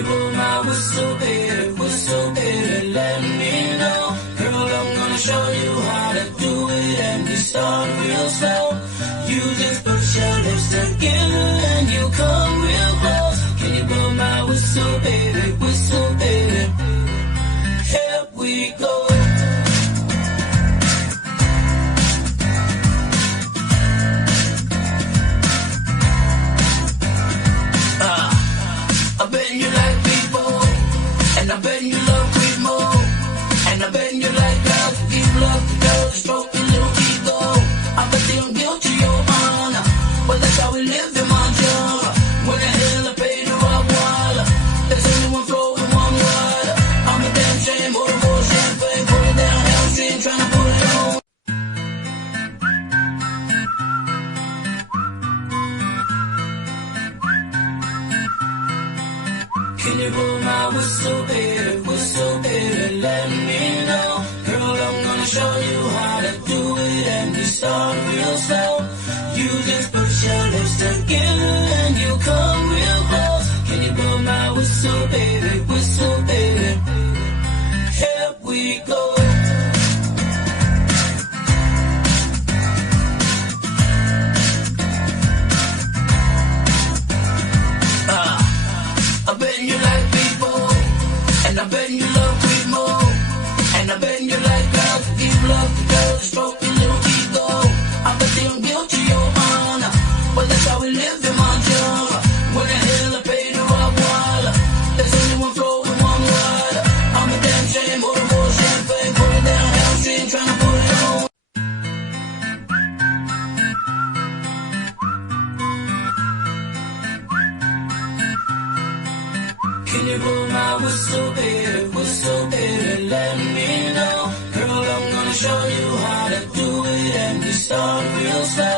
you blow my whistle, baby, let me know. Girl, I'm gonna show you how to do it, and you start real slow. You just put your lips together and you come real close. Can you blow my whistle, baby, here we go. I bet you like people, and I bet you love quick more, and I bet you like girls who give love to girls, stroke your little ego. I bet they don't guilt to your honor, but that's how we live in my job. When the hell I pay to rock water, there's only one flow and one water. I'm a damn shame, order more champagne, put it down, hamstring, trying to put it on. Can you blow my whistle, baby, let me know. Girl, I'm gonna show you how to do it, and you start real slow. You just put your lips together and you come real close. Can you blow my whistle, baby, here we go. I bet you like people, and I bet you love quick more, and I bet you like girls who give love to girls, stroke your little ego. I bet they don't guilt to your honor, but that's how we live in my job. When the hell I pay to rock water, there's only one flow and one water. I'm a damn shame, order more champagne, put it down, hamstring, trying to put it on. Can you blow my whistle, baby, let me know. Girl, I'm gonna show you how to do it, and you start real slow.